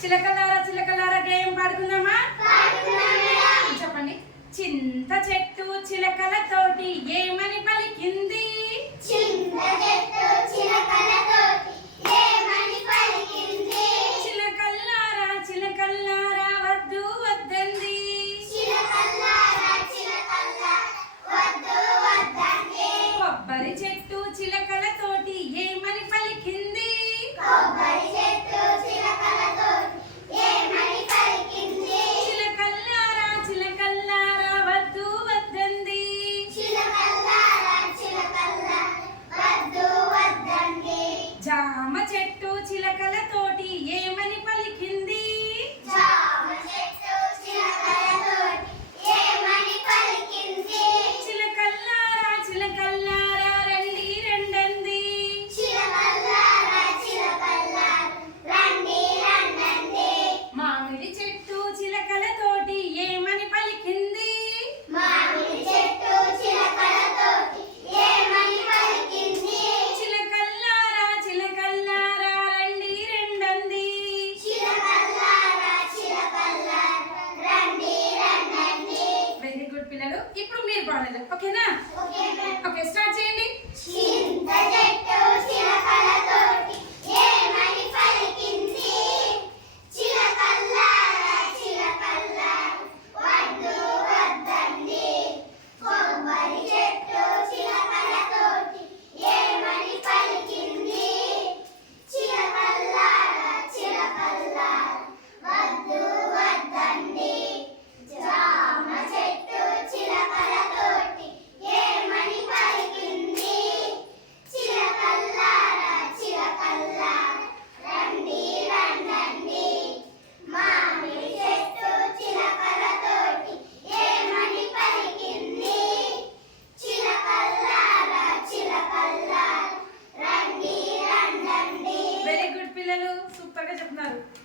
చిలకలారా చిలకలారా గేయం పాడుకుందామా? చెప్పండి. చింత చెట్టు చిలకలతోటి ఏమని పలికింది? చిలకల్లారా చిలకల్లారా వద్దు వద్దంది. కొబ్బరి చెట్టు చిలకలతోటి ఏమని పలికింది? చిలకల్లారా జామ చెట్టు చిలకలతోటి ఏమని పలు పిల్లలు ఇప్పుడు మీరు పాడాలి ఓకేనా ఓకే స్టార్ట్ చేయండి. చిలకల్లారా